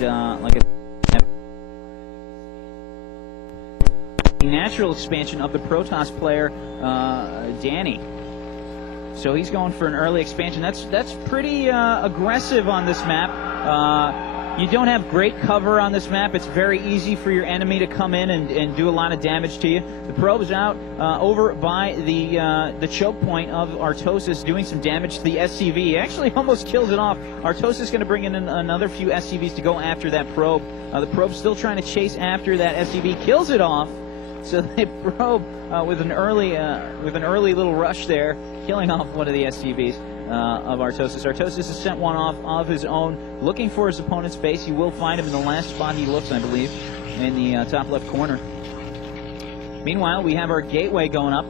like I said, the natural expansion of the Protoss player, DANY. So he's going for an early expansion. That's pretty aggressive on this map. You don't have great cover on this map. It's very easy for your enemy to come in and do a lot of damage to you. The probe's out over by the choke point of ARTOSIS, doing some damage to the SCV. He actually almost kills it off. ARTOSIS is going to bring in another few SCVs to go after that probe. The probe's still trying to chase after that SCV, kills it off. So the probe with an early little rush there, killing off one of the SCVs. Of ARTOSIS. ARTOSIS has sent one off of his own, looking for his opponent's base. You will find him in the last spot he looks, I believe, in the top left corner. Meanwhile, we have our gateway going up.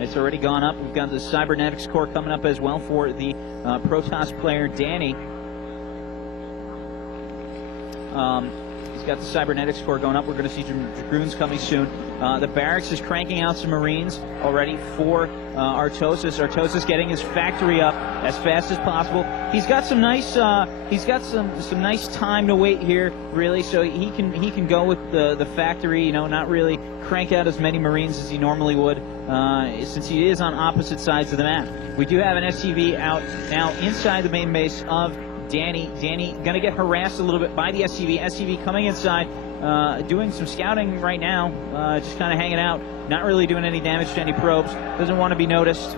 It's already gone up. We've got the cybernetics core coming up as well for the Protoss player DANY. He's got the cybernetics core going up. We're going to see Dragoons coming soon. The barracks is cranking out some Marines already for ARTOSIS. ARTOSIS getting his factory up as fast as possible. He's got some nice some nice time to wait here, really, so he can go with the factory, you know, not really crank out as many Marines as he normally would, since he is on opposite sides of the map. We do have an SCV out now inside the main base of DANY. DANY going to get harassed a little bit by the SCV. SCV coming inside, doing some scouting right now, just kind of hanging out, not really doing any damage to any probes. Doesn't want to be noticed.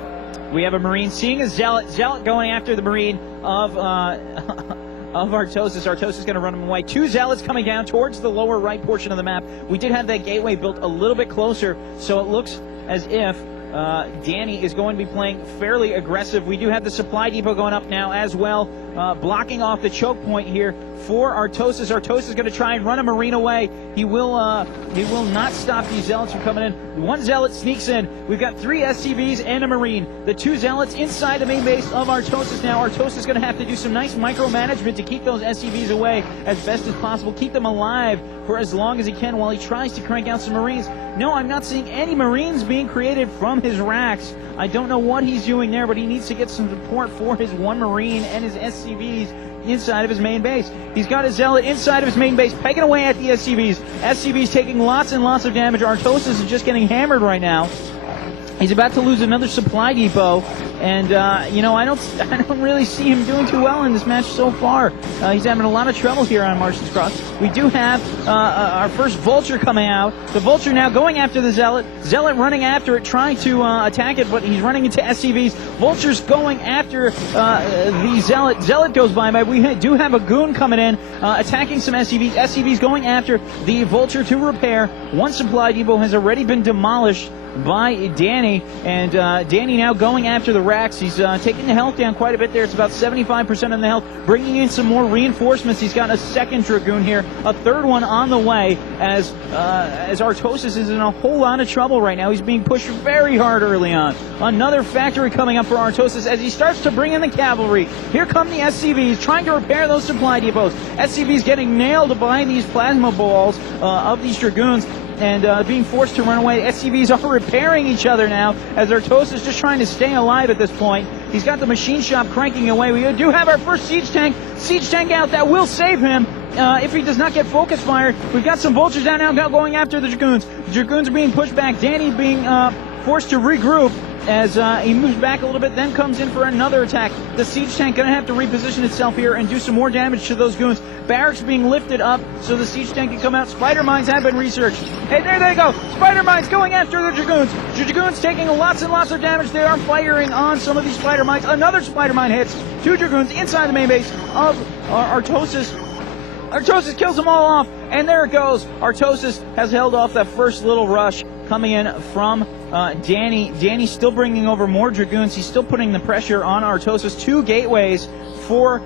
We have a Marine seeing a Zealot. Zealot going after the Marine of ARTOSIS. ARTOSIS is going to run him away. Two Zealots coming down towards the lower right portion of the map. We did have that gateway built a little bit closer, so it looks as if DANY is going to be playing fairly aggressive. We do have the supply depot going up now as well, blocking off the choke point here for ARTOSIS. ARTOSIS is going to try and run a Marine away. He will not stop these Zealots from coming in. One Zealot sneaks in. We've got 3 SCVs and a Marine. The 2 Zealots inside the main base of ARTOSIS now. ARTOSIS is going to have to do some nice micromanagement to keep those SCVs away as best as possible, keep them alive for as long as he can while he tries to crank out some Marines. No, I'm not seeing any Marines being created from his racks. I don't know what he's doing there, but he needs to get some support for his 1 Marine and his SCVs inside of his main base. He's got his Zealot inside of his main base, pegging away at the SCVs. SCVs taking lots and lots of damage. ARTOSIS is just getting hammered right now. He's about to lose another supply depot, and you know, I don't really see him doing too well in this match so far. He's having a lot of trouble here on Martian's Cross. We do have our first Vulture coming out. The Vulture now going after the Zealot. Zealot running after it, trying to attack it, but he's running into SCVs. Vulture's going after the Zealot. Zealot goes by. We do have a Goon coming in, attacking some SCVs. SCVs going after the Vulture to repair. One supply depot has already been demolished by DANY, and DANY now going after the racks. He's taking the health down quite a bit there. It's about 75% of the health, bringing in some more reinforcements. He's got a second Dragoon here, a third one on the way, as ARTOSIS is in a whole lot of trouble right now. He's being pushed very hard early on. Another factory coming up for ARTOSIS as he starts to bring in the cavalry. Here come the SCVs trying to repair those supply depots. SCVs getting nailed by these plasma balls of these Dragoons, and being forced to run away. SCVs are repairing each other now as ARTOSIS is just trying to stay alive at this point. He's got the machine shop cranking away. We do have our first siege tank out that will save him if he does not get focus fired. We've got some Vultures down now going after the Dragoons. The Dragoons are being pushed back. DANY being forced to regroup as he moves back a little bit, then comes in for another attack. The siege tank going to have to reposition itself here and do some more damage to those goons. Barracks being lifted up so the siege tank can come out. Spider mines have been researched. Hey, there they go. Spider mines going after the Dragoons. The Dragoons taking lots and lots of damage. They are firing on some of these spider mines. Another spider mine hits 2 Dragoons inside the main base of ARTOSIS. ARTOSIS kills them all off, and there it goes. ARTOSIS has held off that first little rush coming in from DANY. DANY still bringing over more Dragoons. He's still putting the pressure on ARTOSIS. 2 gateways for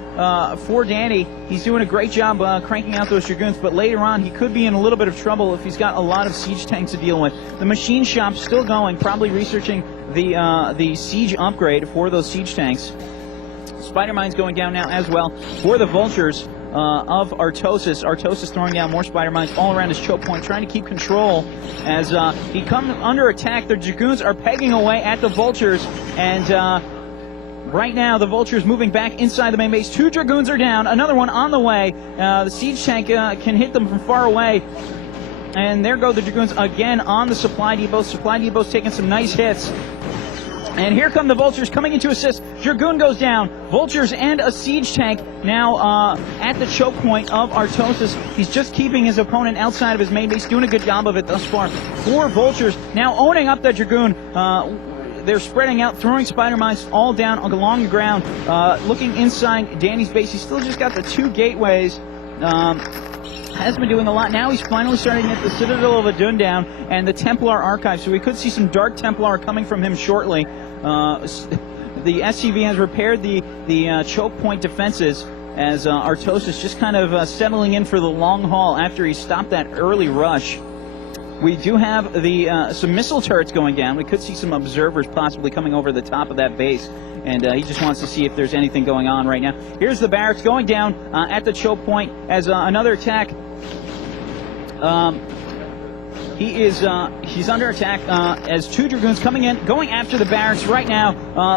DANY. He's doing a great job cranking out those Dragoons, but later on he could be in a little bit of trouble if he's got a lot of siege tanks to deal with. The machine shop's still going, probably researching the siege upgrade for those siege tanks. Spider mines going down now as well for the Vultures of ARTOSIS. ARTOSIS throwing down more spider mines all around his choke point, trying to keep control as he comes under attack. The Dragoons are pegging away at the Vultures, and right now, the Vultures moving back inside the main base. 2 Dragoons are down. Another one on the way. The Siege Tank can hit them from far away. And there go the Dragoons again on the Supply Depot. Supply Depot's taking some nice hits. And here come the Vultures coming in to assist. Dragoon goes down. Vultures and a Siege Tank now at the choke point of Artosis. He's just keeping his opponent outside of his main base, doing a good job of it thus far. 4 Vultures now owning up the Dragoon. They're spreading out, throwing spider mines all down along the ground. Looking inside Danny's base, he's still just got the 2 gateways. Has been doing a lot. Now he's finally starting to get the Citadel of Adun down and the Templar Archive, so we could see some Dark Templar coming from him shortly. The SCV has repaired the choke point defenses as Artosis just kind of settling in for the long haul after he stopped that early rush. We do have some missile turrets going down. We could see some observers possibly coming over the top of that base, and he just wants to see if there's anything going on right now. Here's the barracks going down at the choke point as another attack. He's under attack as 2 Dragoons coming in, going after the barracks right now.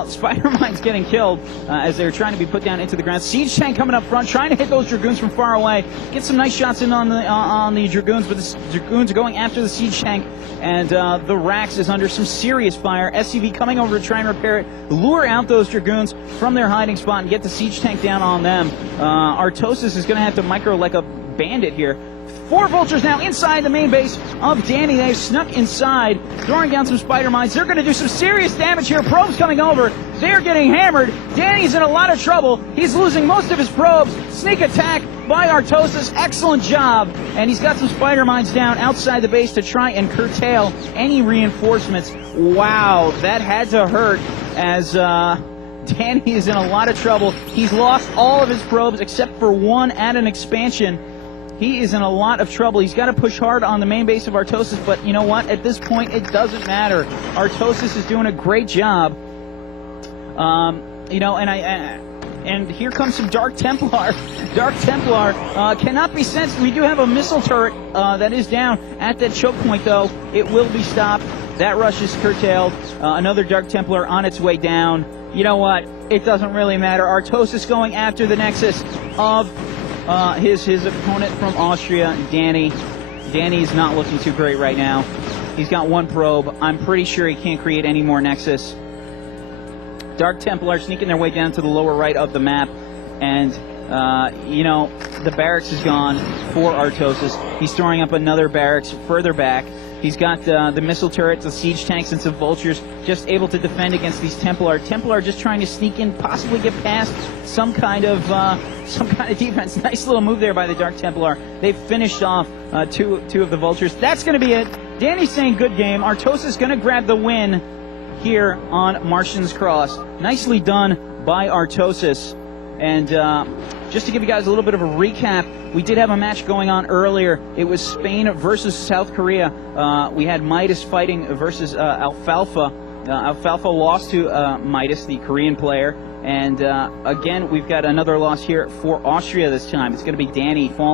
Spider Mine's getting killed as they're trying to be put down into the ground. Siege Tank coming up front, trying to hit those Dragoons from far away. Get some nice shots in on the Dragoons, but the Dragoons are going after the Siege Tank, and the Rax is under some serious fire. SCV coming over to try and repair it, lure out those Dragoons from their hiding spot and get the Siege Tank down on them. Artosis is going to have to micro like a bandit here. 4 Vultures now inside the main base of Danny. They've snuck inside, throwing down some spider mines. They're going to do some serious damage here. Probes coming over. They're getting hammered. Danny's in a lot of trouble. He's losing most of his probes. Sneak attack by Artosis. Excellent job. And he's got some spider mines down outside the base to try and curtail any reinforcements. Wow, that had to hurt as Danny is in a lot of trouble. He's lost all of his probes except for 1 at an expansion. He is in a lot of trouble. He's got to push hard on the main base of Artosis, but you know what? At this point, it doesn't matter. Artosis is doing a great job. And here comes some Dark Templar. Dark Templar cannot be sensed. We do have a missile turret that is down at that choke point, though. It will be stopped. That rush is curtailed. Another Dark Templar on its way down. You know what? It doesn't really matter. Artosis going after the Nexus of his opponent from Austria, Danny. Danny's not looking too great right now. He's got 1 probe. I'm pretty sure he can't create any more Nexus. Dark Templar sneaking their way down to the lower right of the map, and the barracks is gone for Artosis. He's throwing up another barracks further back. He's got the missile turrets, the siege tanks, and some vultures just able to defend against these Templar. Templar just trying to sneak in, possibly get past some kind of defense. Nice little move there by the Dark Templar. They've finished off two of the vultures. That's going to be it. Danny's saying good game. Artosis is going to grab the win here on Martian's Cross. Nicely done by Artosis. And just to give you guys a little bit of a recap, we did have a match going on earlier. It was Spain versus South Korea. We had Midas fighting versus Alfalfa. Alfalfa lost to Midas, the Korean player. And again, we've got another loss here for Austria this time. It's going to be Danny falling.